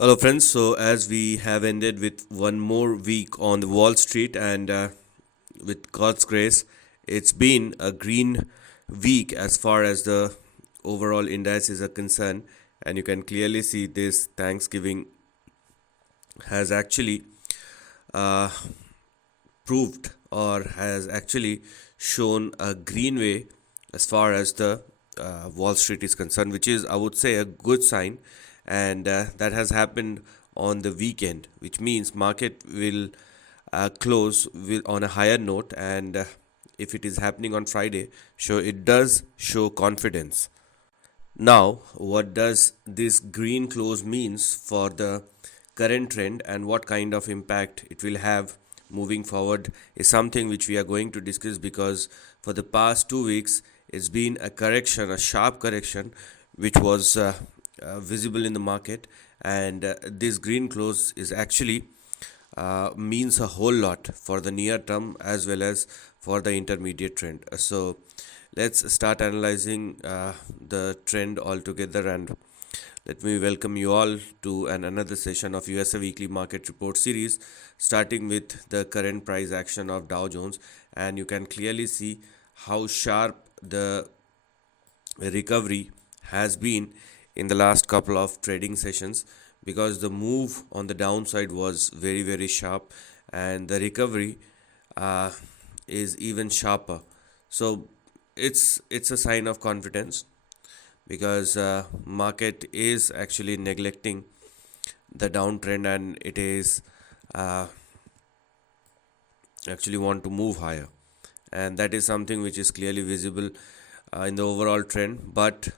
Hello, friends. So, as we have ended with one more week on the Wall Street, and with God's grace, it's been a green week as far as the overall indices are concerned. And you can clearly see this Thanksgiving has actually uh, proved or has actually shown a green way as far as the Wall Street is concerned, which is, I would say, a good sign. And that has happened on the weekend, which means market will close with, on a higher note. And if it is happening on Friday, so it does show confidence. Now, what does this green close means for the current trend and what kind of impact it will have moving forward is something which we are going to discuss, because for the past 2 weeks it's been a correction, a sharp correction, which was visible in the market, and this green close is actually means a whole lot for the near term as well as for the intermediate trend. So let's start analyzing the trend altogether, and let me welcome you all to another session of USA Weekly Market Report series, starting with the current price action of Dow Jones. And you can clearly see how sharp the recovery has been in the last couple of trading sessions, because the move on the downside was very sharp, and the recovery uh, is even sharper. So it's a sign of confidence, because market is actually neglecting the downtrend, and it is uh, actually want to move higher, and that is something which is clearly visible in the overall trend. But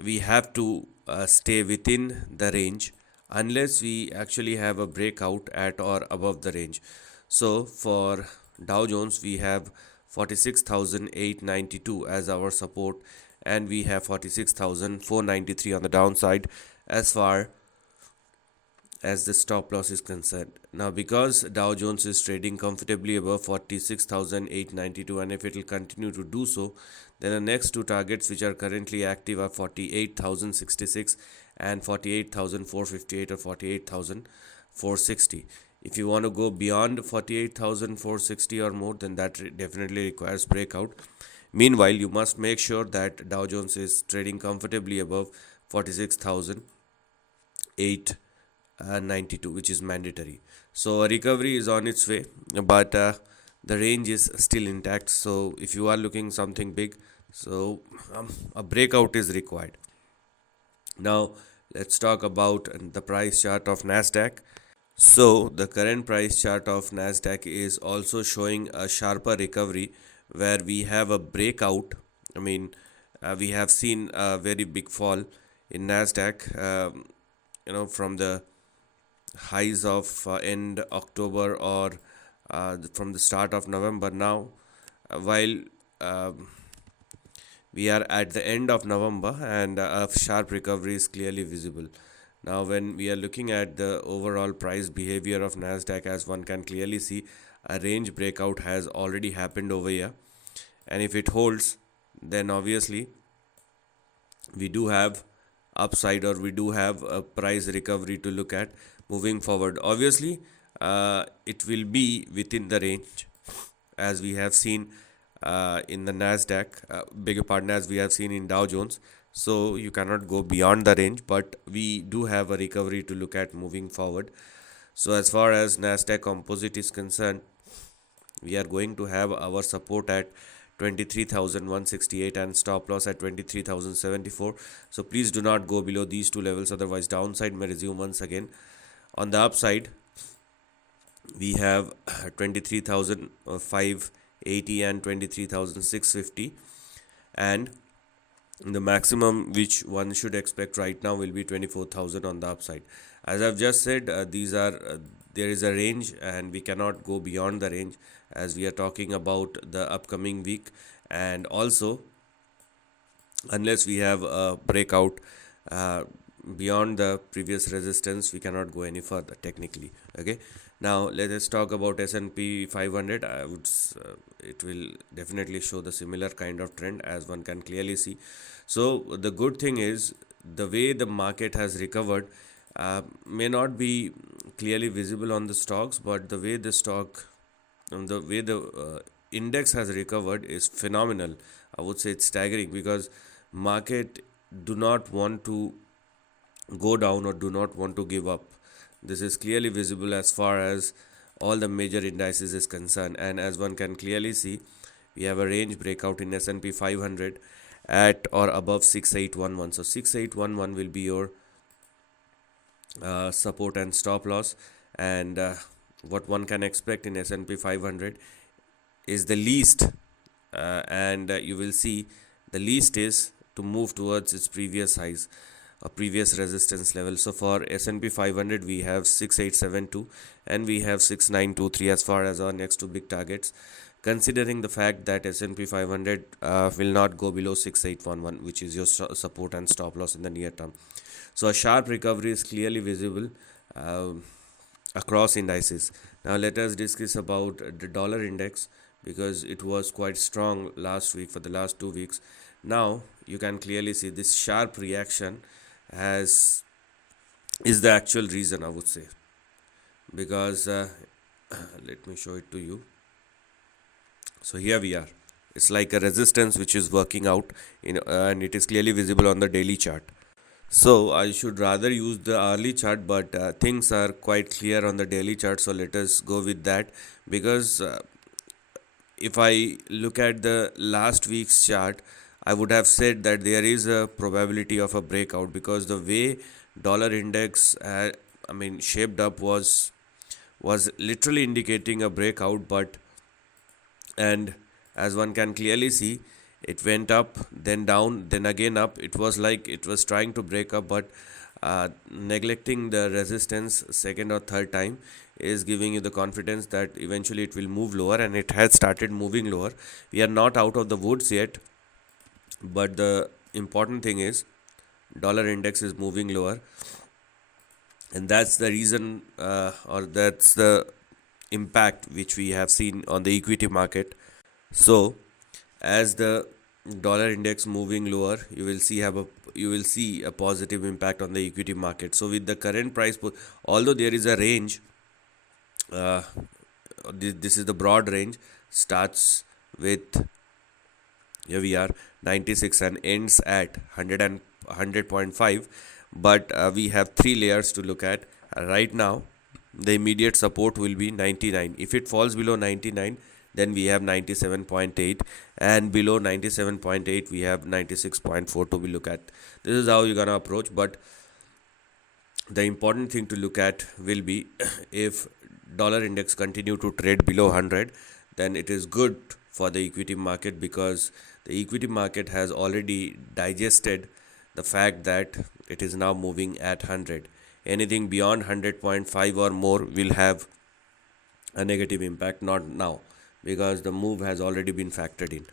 we have to stay within the range unless we actually have a breakout at or above the range. So for Dow Jones, we have 46,892 as our support, and we have 46,493 on the downside as far as the stop loss is concerned. Now, because Dow Jones is trading comfortably above 46,892, and if it will continue to do so, then the next two targets which are currently active are 48,066 and 48,458 or 48,460. If you want to go beyond 48,460 or more, then that definitely requires breakout. Meanwhile, you must make sure that Dow Jones is trading comfortably above 46,892, which is mandatory. So a recovery is on its way, but the range is still intact. So if you are looking something big, so a breakout is required. Now let's talk about the price chart of Nasdaq. So the current price chart of Nasdaq is also showing a sharper recovery, where we have a breakout. I mean, we have seen a very big fall in Nasdaq. From the highs of end October, or from the start of November. Now, while we are at the end of November, and a sharp recovery is clearly visible. Now, when we are looking at the overall price behavior of Nasdaq, as one can clearly see, a range breakout has already happened over here, and if it holds, then obviously we do have upside, or we do have a price recovery to look at moving forward. Obviously, it will be within the range, as we have seen in the Nasdaq, bigger partner, as we have seen in Dow Jones. So you cannot go beyond the range, but we do have a recovery to look at moving forward. So as far as Nasdaq Composite is concerned, we are going to have our support at 23,168 and stop loss at 23,074. So please do not go below these two levels, otherwise downside may resume once again. On the upside, we have 23,580 and 23,650, and the maximum which one should expect right now will be 24,000 on the upside. As I've just said, there is a range, and we cannot go beyond the range, as we are talking about the upcoming week, and also unless we have a breakout beyond the previous resistance, we cannot go any further technically. Okay, now let us talk about S&P 500. It will definitely show the similar kind of trend, as one can clearly see. So the good thing is, the way the market has recovered, may not be clearly visible on the stocks, but the way the stock the way the index has recovered is phenomenal. I would say it's staggering because market do not want to go down or do not want to give up. This is clearly visible as far as all the major indices is concerned, and as one can clearly see, we have a range breakout in S&P 500 at or above 6811. So 6811 will be your support and stop loss, and what one can expect in S&P 500 is the least, and you will see the least is to move towards its previous highs, a previous resistance level. So for S&P 500 we have 6872 and we have 6923 as far as our next two big targets, considering the fact that S&P 500 will not go below 6811, which is your support and stop loss in the near term. So a sharp recovery is clearly visible across indices. Now let us discuss about the dollar index because it was quite strong last week for the last 2 weeks. Now you can clearly see this sharp reaction has is the actual reason, I would say, because let me show it to you. So here we are. It's like a resistance which is working out and it is clearly visible on the daily chart. So I should rather use the hourly chart, but things are quite clear on the daily chart. So let us go with that because if I look at the last week's chart, I would have said that there is a probability of a breakout because the way dollar index, shaped up was literally indicating a breakout, but and as one can clearly see, it went up, then down, then again up. It was like it was trying to break up, but neglecting the resistance second or third time is giving you the confidence that eventually it will move lower, and it has started moving lower. We are not out of the woods yet, but the important thing is dollar index is moving lower, and that's the reason or that's the impact which we have seen on the equity market. So as the dollar index moving lower, you will see a positive impact on the equity market. So with the current price, although there is a range, uh, this is the broad range, starts with, here we are, 96 and ends at 100 and 100.5, but we have three layers to look at. Right now the immediate support will be 99. If it falls below 99, then we have 97.8, and below 97.8 we have 96.4 to be look at. This is how you're gonna approach, but the important thing to look at will be if dollar index continue to trade below 100, then it is good for the equity market because the equity market has already digested the fact that it is now moving at 100. Anything beyond 100.5 or more will have a negative impact, not now, because the move has already been factored in.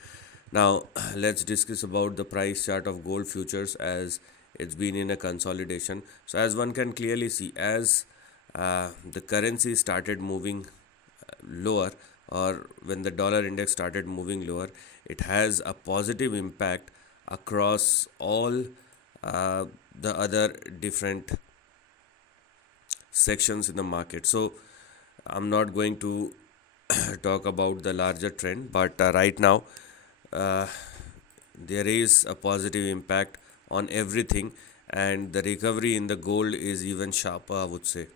Now let's discuss about the price chart of gold futures as it's been in a consolidation. So as one can clearly see, as the currency started moving lower, or when the dollar index started moving lower, it has a positive impact across all the other different sections in the market. So I'm not going to talk about the larger trend, but right now uh, there is a positive impact on everything, and the recovery in the gold is even sharper, I would say.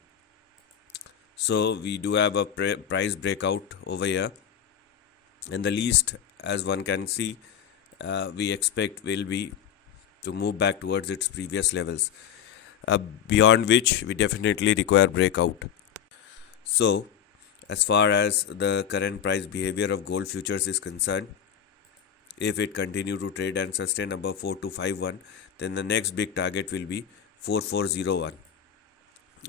So we do have a price breakout over here, and the least, as one can see, we expect will be to move back towards its previous levels, beyond which we definitely require breakout. So as far as the current price behavior of gold futures is concerned, if it continue to trade and sustain above 4251, then the next big target will be 4401,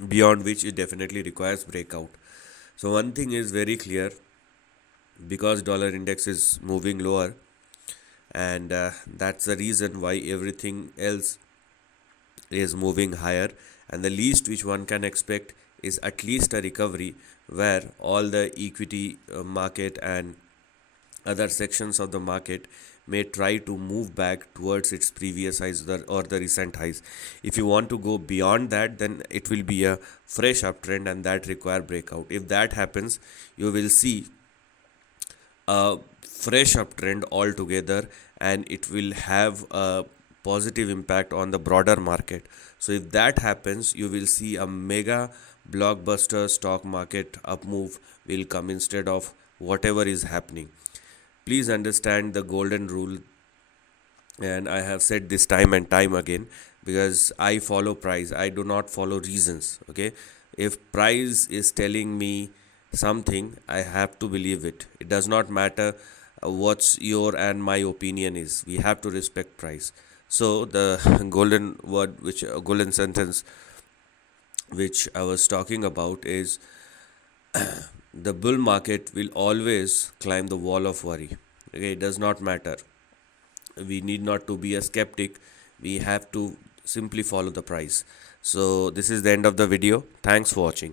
beyond which it definitely requires breakout. So one thing is very clear, because dollar index is moving lower, and that's the reason why everything else is moving higher, and the least which one can expect is at least a recovery where all the equity market and other sections of the market may try to move back towards its previous highs or the recent highs. If you want to go beyond that, then it will be a fresh uptrend and that require breakout. If that happens, you will see a fresh uptrend altogether, and it will have a positive impact on the broader market. So if that happens, you will see a mega blockbuster stock market up move will come instead of whatever is happening. Please understand the golden rule, and I have said this time and time again, because I follow price, I do not follow reasons. Okay, if price is telling me something, I have to believe it. It does not matter what's your and my opinion is. We have to respect price. So the golden word, which golden sentence which I was talking about is, the bull market will always climb the wall of worry. Okay, it does not matter. We need not to be a skeptic. We have to simply follow the price. So this is the end of the video. Thanks for watching.